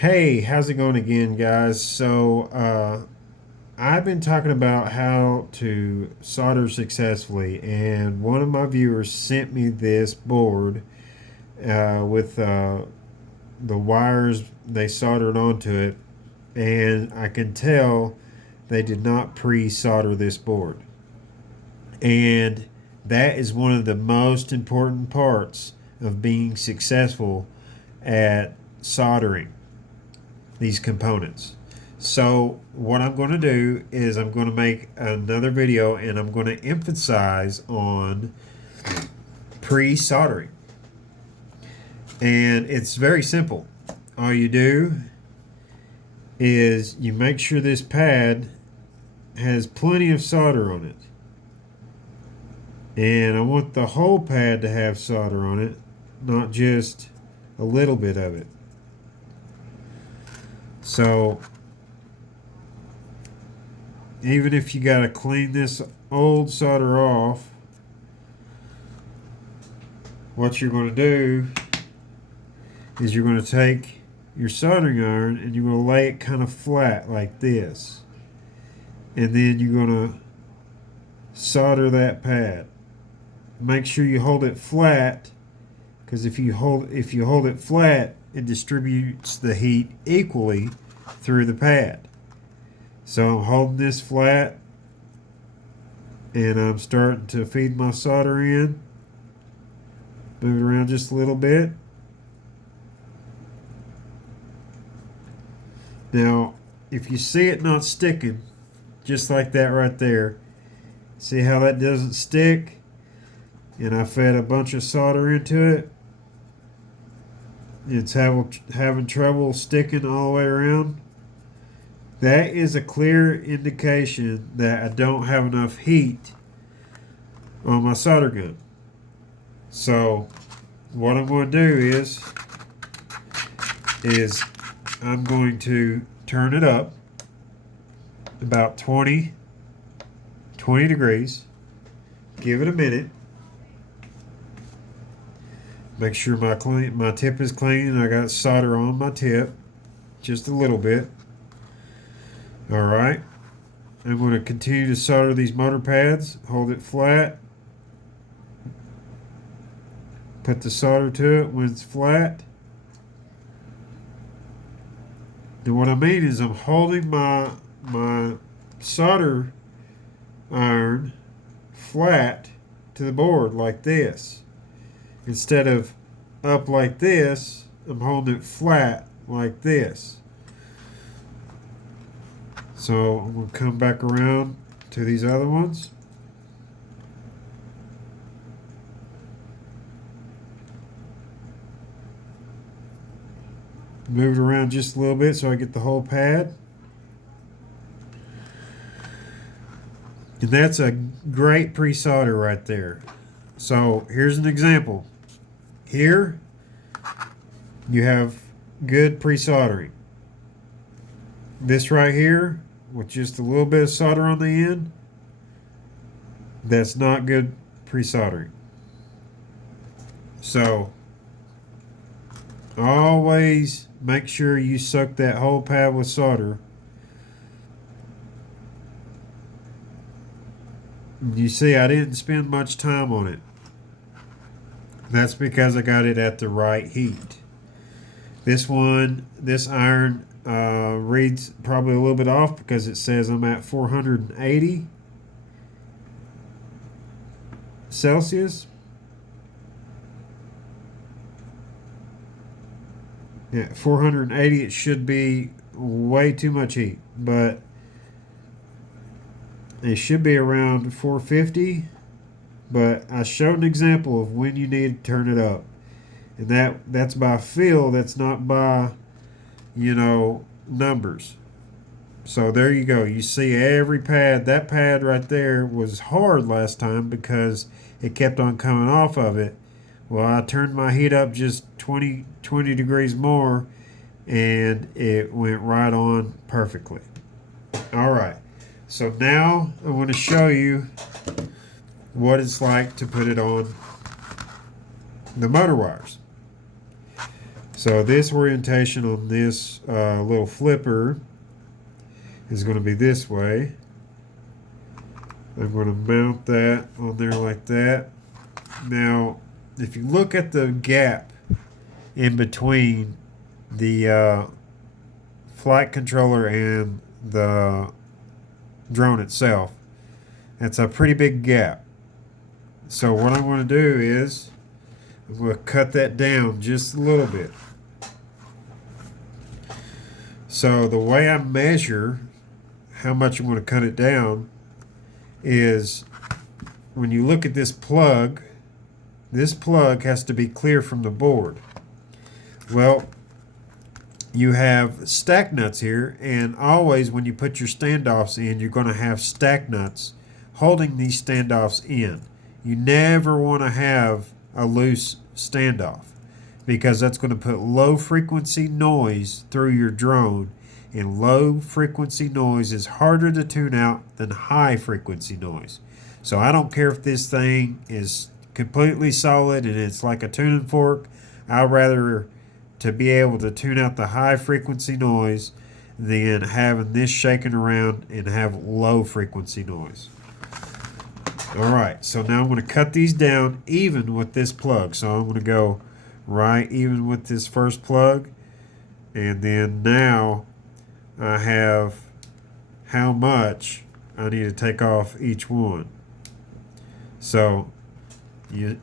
Hey, how's it going again, guys? I've been talking about how to solder successfully, and one of my viewers sent me this board with the wires they soldered onto it, and I can tell they did not pre-solder this board. And that is one of the most important parts of being successful at soldering these components. So what I'm going to do is I'm going to make another video and I'm going to emphasize on pre-soldering. And it's very simple. All you do is you make sure this pad has plenty of solder on it. And I want the whole pad to have solder on it, not just a little bit of it. So even if you got to clean this old solder off, what you're going to do is you're going to take your soldering iron and you're going to lay it kind of flat like this. And then you're going to solder that pad. Make sure you hold it flat, because if you hold it flat, it distributes the heat equally through the pad. So I'm holding this flat and I'm starting to feed my solder in. Move it around just a little bit. Now, if you see it not sticking, just like that right there, see how that doesn't stick? And I fed a bunch of solder into it. It's having trouble sticking all the way around. That is a clear indication that I don't have enough heat on my solder gun. So what I'm going to do is I'm going to turn it up about 20 degrees. Give it a minute. Make sure my tip is clean. I got solder on my tip, just a little bit. All right. I'm going to continue to solder these motor pads. Hold it flat. Put the solder to it when it's flat. And what I mean is I'm holding my solder iron flat to the board like this. Instead of up like this, I'm holding it flat like this. So I'm going to come back around to these other ones. Move it around just a little bit so I get the whole pad. And that's a great pre-solder right there. So here's an example. Here you have good pre-soldering. This right here, with just a little bit of solder on the end, that's not good pre-soldering. So always make sure you soak that whole pad with solder. You see, I didn't spend much time on it. That's because I got it at the right heat. This iron reads probably a little bit off because it says I'm at 480 Celsius. Yeah, 480, it should be way too much heat, but it should be around 450. But I showed an example of when you need to turn it up. And that's by feel, that's not by, numbers. So there you go. You see every pad. That pad right there was hard last time because it kept on coming off of it. Well, I turned my heat up just 20 degrees more, and it went right on perfectly. All right. So now I want to show you what it's like to put it on the motor wires. So this orientation on this little flipper is going to be this way. I'm going to mount that on there like that. Now, if you look at the gap in between the flight controller and the drone itself, that's a pretty big gap. So what I'm going to do is I'm going to cut that down just a little bit. So the way I measure how much I'm going to cut it down is when you look at this plug has to be clear from the board. Well, you have stack nuts here, and always when you put your standoffs in, you're going to have stack nuts holding these standoffs in. You never want to have a loose standoff because that's going to put low frequency noise through your drone, and low frequency noise is harder to tune out than high frequency noise. So I don't care if this thing is completely solid and it's like a tuning fork. I'd rather to be able to tune out the high frequency noise than having this shaking around and have low frequency noise. Alright, so now I'm going to cut these down even with this plug. So I'm going to go right even with this first plug, and then now I have how much I need to take off each one. So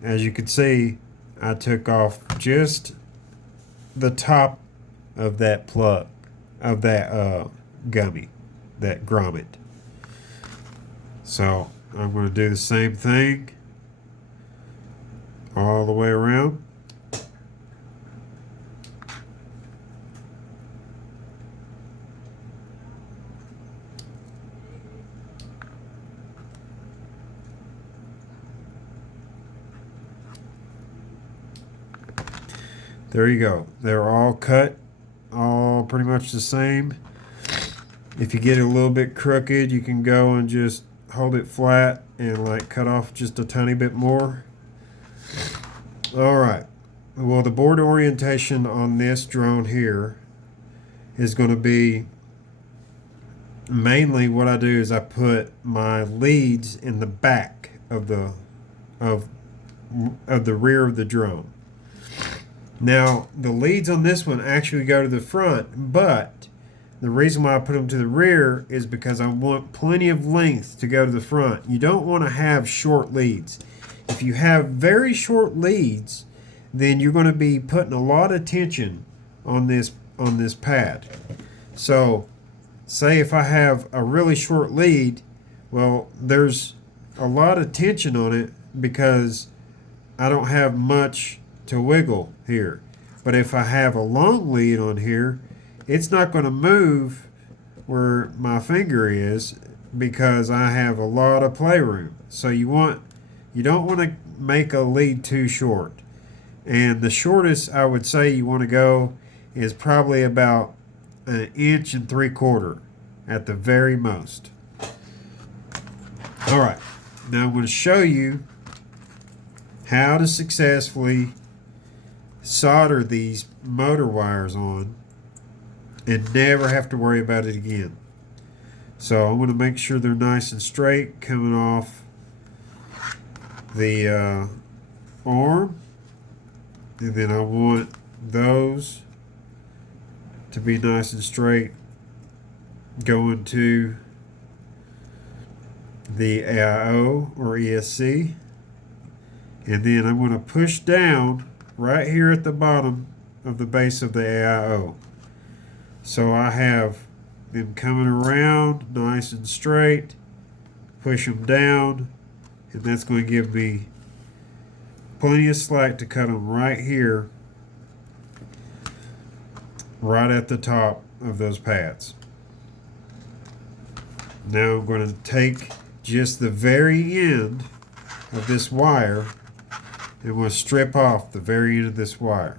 as you can see, I took off just the top of that plug, of that gummy, that grommet. So I'm going to do the same thing all the way around. There you go. They're all cut, all pretty much the same. If you get it a little bit crooked, you can go and just hold it flat and like cut off just a tiny bit more. Alright, well, the board orientation on this drone here is going to be mainly what I do is I put my leads in the back of the rear of the drone. Now, the leads on this one actually go to the front, but the reason why I put them to the rear is because I want plenty of length to go to the front. You don't want to have short leads. If you have very short leads, then you're going to be putting a lot of tension on this pad. So, say if I have a really short lead, well, there's a lot of tension on it because I don't have much to wiggle here. But if I have a long lead on here, it's not going to move where my finger is because I have a lot of playroom. So you don't want to make a lead too short. And the shortest I would say you want to go is probably about 1 3/4 inches at the very most. Alright, now I'm going to show you how to successfully solder these motor wires on and never have to worry about it again. So I'm going to make sure they're nice and straight coming off the arm, and then I want those to be nice and straight going to the AIO or ESC, and then I'm going to push down right here at the bottom of the base of the AIO. So I have them coming around nice and straight, push them down, and that's going to give me plenty of slack to cut them right here, right at the top of those pads. Now I'm going to take just the very end of this wire and we'll strip off the very end of this wire.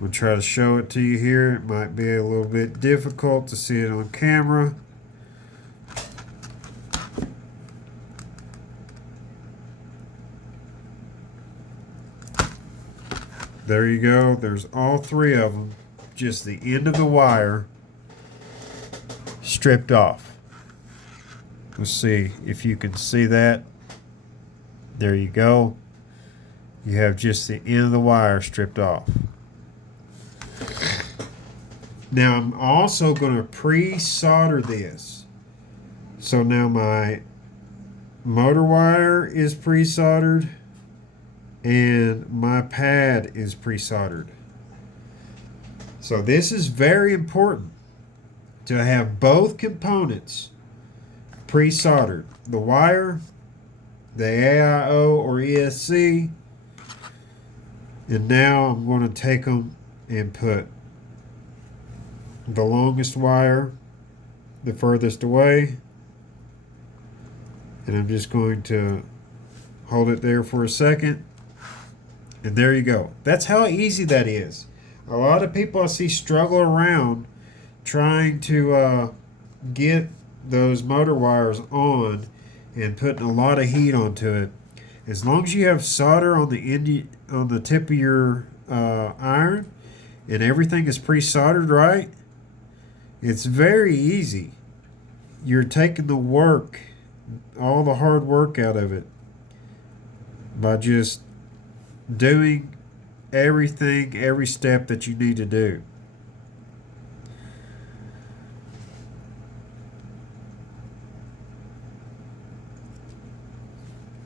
We'll try to show it to you here. It might be a little bit difficult to see it on camera. There you go. There's all three of them. Just the end of the wire stripped off. Let's see if you can see that. There you go. You have just the end of the wire stripped off. Now I'm also going to pre-solder this. So now my motor wire is pre-soldered and my pad is pre-soldered. So this is very important to have both components pre-soldered. The wire, the AIO or ESC, and now I'm going to take them and put the longest wire the furthest away, and I'm just going to hold it there for a second, and there you go. That's how easy that is. A lot of people I see struggle around trying to get those motor wires on and putting a lot of heat onto it. As long as you have solder on the tip of your iron and everything is pre-soldered right, it's very easy. You're taking the work, all the hard work out of it by just doing everything, every step that you need to do.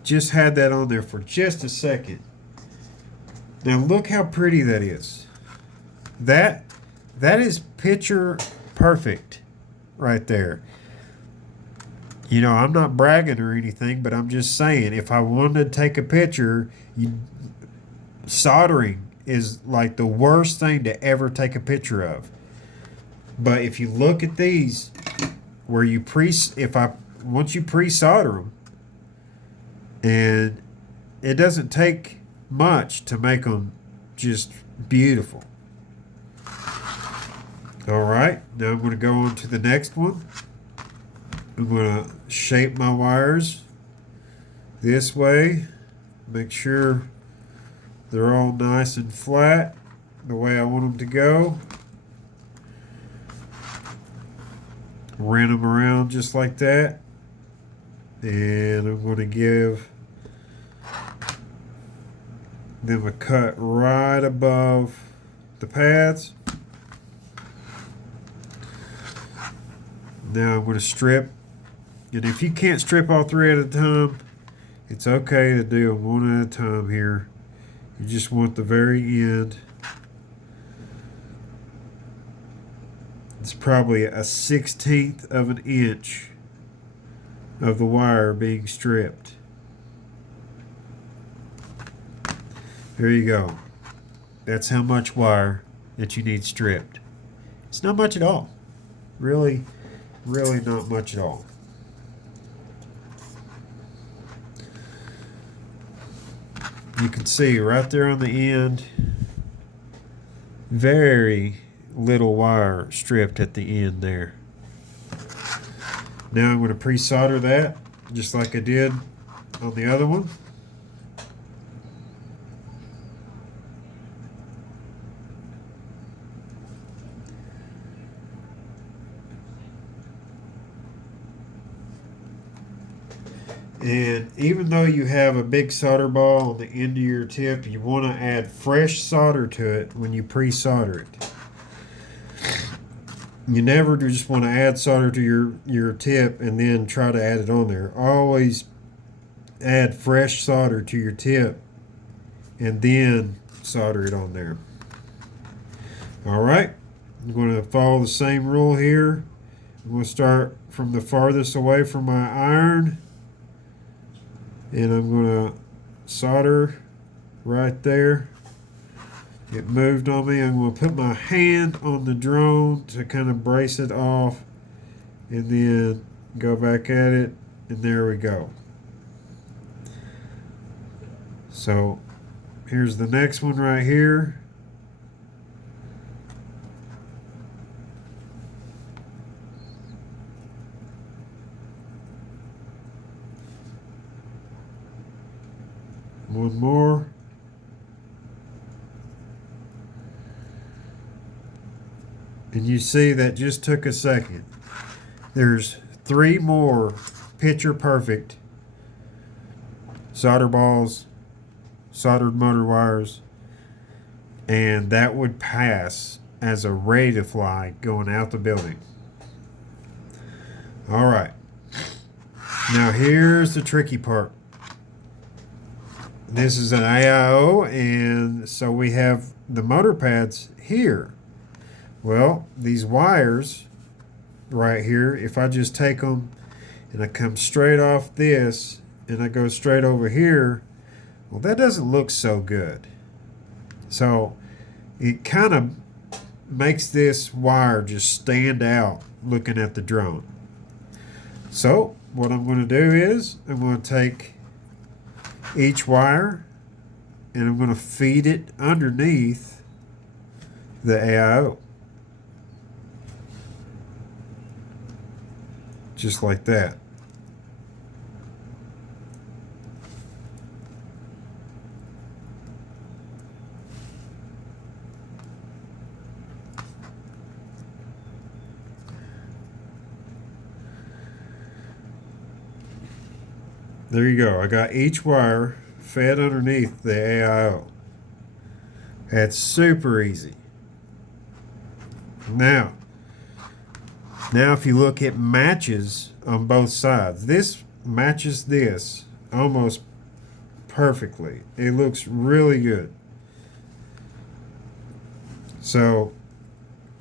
Just had that on there for just a second. Now look how pretty that is. That is picture perfect right there. You know, I'm not bragging or anything, but I'm just saying, if I wanted to take a picture, soldering is like the worst thing to ever take a picture of. But if you look at these, where you once you pre-solder them, and it doesn't take much to make them just beautiful. All right, now I'm going to go on to the next one. I'm going to shape my wires this way. Make sure they're all nice and flat the way I want them to go. Run them around just like that. And I'm going to give them a cut right above the pads. Now I'm going to strip. And if you can't strip all three at a time, it's okay to do them one at a time here. You just want the very end. It's probably a 1/16 of an inch of the wire being stripped. There you go. That's how much wire that you need stripped. It's not much at all. Really, really not much at all. You can see right there on the end, very little wire stripped at the end there. Now I'm going to pre-solder that just like I did on the other one. And even though you have a big solder ball on the end of your tip, you want to add fresh solder to it when you pre-solder it. You never just want to add solder to your tip and then try to add it on there. Always add fresh solder to your tip and then solder it on there. Alright, I'm going to follow the same rule here. I'm going to start from the farthest away from my iron, and I'm going to solder right there. It moved on me. I'm going to put my hand on the drone to kind of brace it off and then go back at it, and there we go. So here's the next one right here. One more. And you see that just took a second. There's 3 more picture perfect solder balls, soldered motor wires, and that would pass as a ready to fly going out the building. All right. Now here's the tricky part. This is an AIO, and so we have the motor pads here. Well, these wires right here, if I just take them and I come straight off this and I go straight over here, well, that doesn't look so good. So it kind of makes this wire just stand out looking at the drone. So what I'm going to do is I'm going to take each wire and I'm going to feed it underneath the AIO. Just like that. There you go. I got each wire fed underneath the AIO. That's super easy. Now if you look, it matches on both sides. This matches this almost perfectly. It looks really good. So,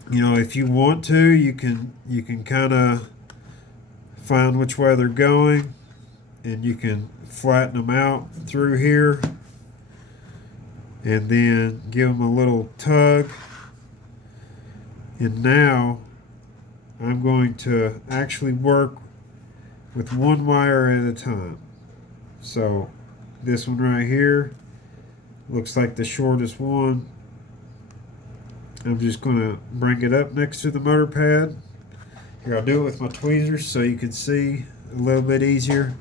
you know, if you want to, you can kind of find which way they're going, and you can flatten them out through here and then give them a little tug. And now I'm going to actually work with one wire at a time. So this one right here looks like the shortest one. I'm just going to bring it up next to the motor pad. Here, I'll do it with my tweezers so you can see a little bit easier.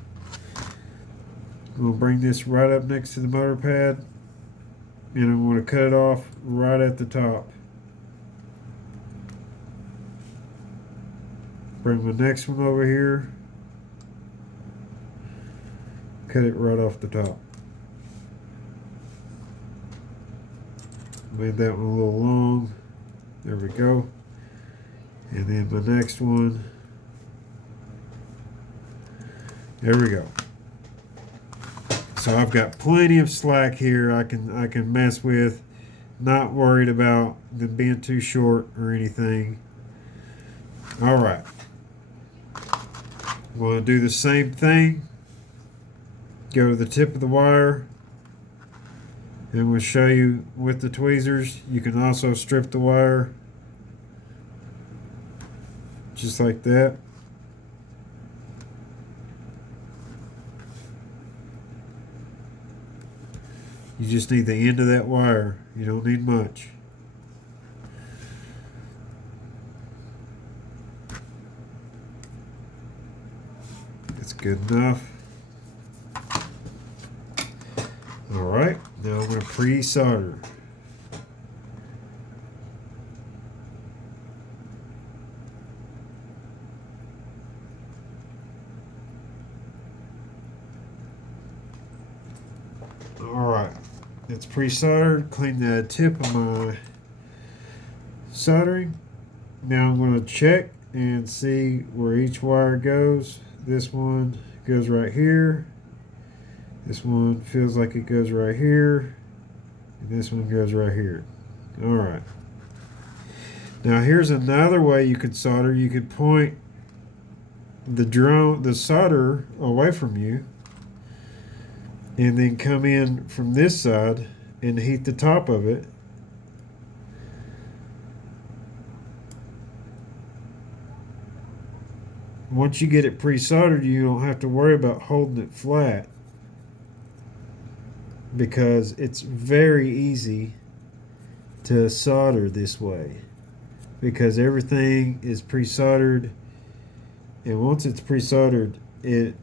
We'll bring this right up next to the motor pad, and I'm going to cut it off right at the top. Bring my next one over here, cut it right off the top. Made that one a little long. There we go. And then my next one. There we go. So I've got plenty of slack here I can mess with. Not worried about them being too short or anything. All right. I'm going to do the same thing. Go to the tip of the wire. And we'll show you with the tweezers. You can also strip the wire. Just like that. You just need the end of that wire. You don't need much. That's good enough. All right, now I'm going to pre-solder. All right, it's pre-soldered. Clean the tip of my soldering. Now I'm going to check and see where each wire goes. This one goes right here. This one feels like it goes right here. And this one goes right here. All right. Now here's another way you could solder. You could point the solder away from you, and then come in from this side and heat the top of it. Once you get it pre-soldered, you don't have to worry about holding it flat, because it's very easy to solder this way, because everything is pre-soldered, and once it's pre-soldered, it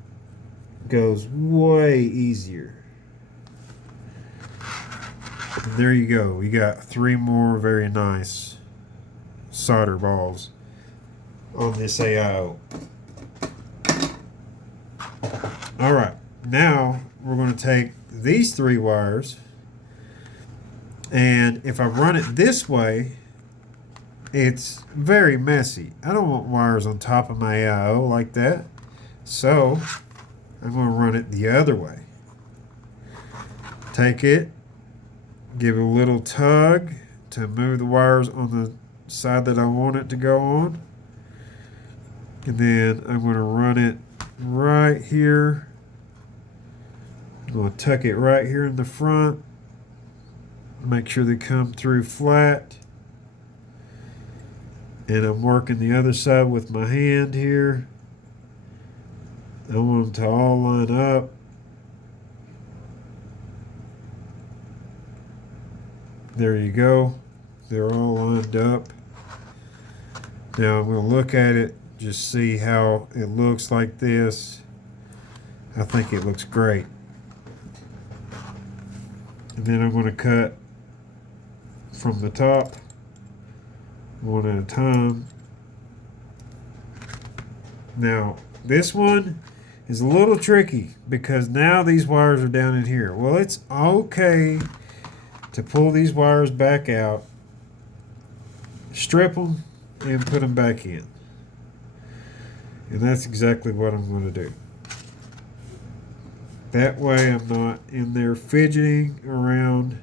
goes way easier. And there you go. We got 3 more very nice solder balls on this AIO. All right, now we're going to take these 3 wires, and if I run it this way, it's very messy. I don't want wires on top of my AIO like that, so I'm going to run it the other way. Take it, give it a little tug to move the wires on the side that I want it to go on, and then I'm going to run it right here. I'm going to tuck it right here in the front, make sure they come through flat, and I'm working the other side with my hand here. I want them to all line up. There you go. They're all lined up. Now I'm going to look at it, just see how it looks like this. I think it looks great. And then I'm going to cut from the top, one at a time. Now, this one is a little tricky because now these wires are down in here. Well, it's okay to pull these wires back out, strip them, and put them back in. And that's exactly what I'm going to do. That way I'm not in there fidgeting around.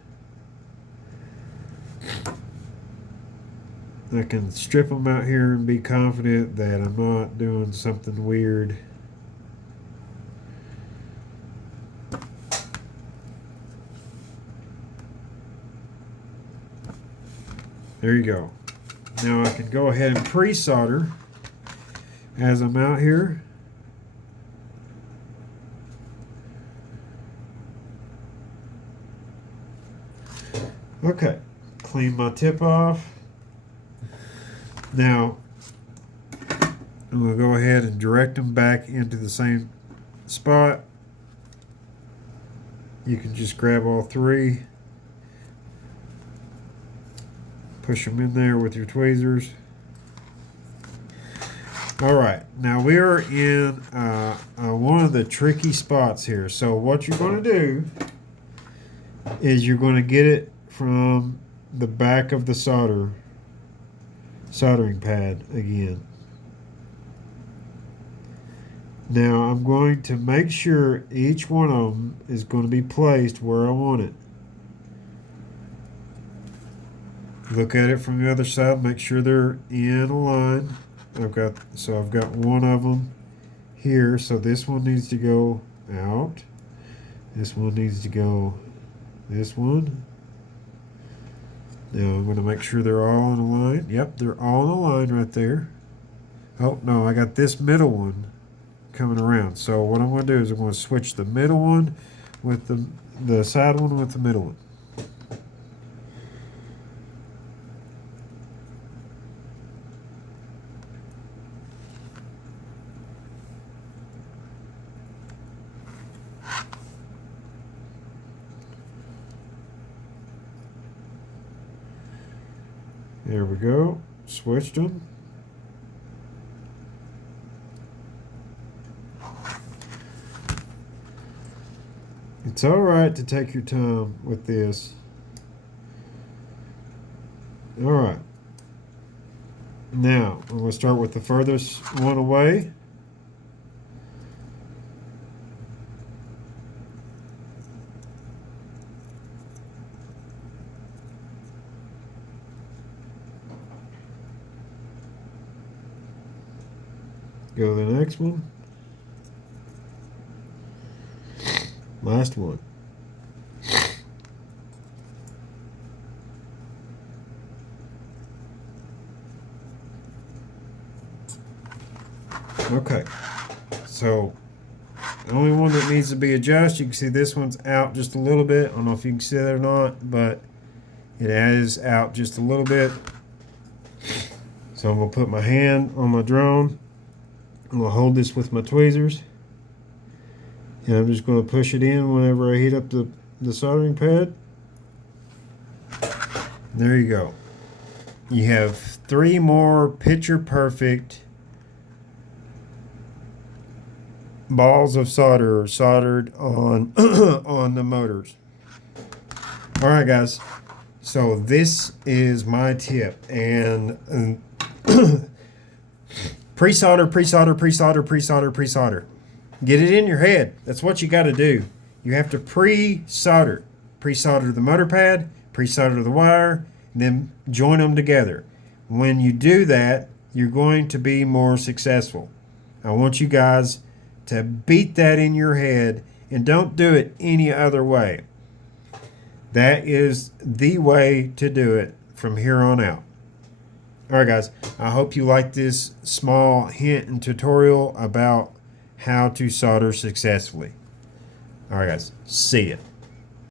I can strip them out here and be confident that I'm not doing something weird. There you go. Now I can go ahead and pre-solder as I'm out here. Okay, clean my tip off. Now I'm going to go ahead and direct them back into the same spot. You can just grab all 3, push them in there with your tweezers. All right, now we are in one of the tricky spots here. So what you're going to do is you're going to get it from the back of the soldering pad again. Now I'm going to make sure each one of them is going to be placed where I want it. Look at it from the other side, make sure they're in a line. I've got one of them here, so this one needs to go out. This one needs to go this one. Now I'm going to make sure they're all in a line. Yep, they're all in a line right there. Oh, no, I got this middle one coming around. So what I'm going to do is I'm going to switch the middle one with the side one with the middle one. There we go. Switched them. It's all right to take your time with this. All right. Now, I'm going to start with the furthest one away. Go to the next one. Last one. Okay, so the only one that needs to be adjusted, you can see this one's out just a little bit. I don't know if you can see that or not, but it is out just a little bit. So I'm going to put my hand on my drone. I'm going to hold this with my tweezers. And I'm just going to push it in whenever I heat up the soldering pad. There you go. You have 3 more picture perfect balls of solder soldered on on the motors. All right, guys. So this is my tip, and pre-solder, pre-solder, pre-solder, pre-solder, pre-solder. Get it in your head. That's what you got to do. You have to pre-solder. Pre-solder the motor pad, pre-solder the wire, and then join them together. When you do that, you're going to be more successful. I want you guys to beat that in your head and don't do it any other way. That is the way to do it from here on out. All right, guys, I hope you like this small hint and tutorial about how to solder successfully. All right, guys, see ya.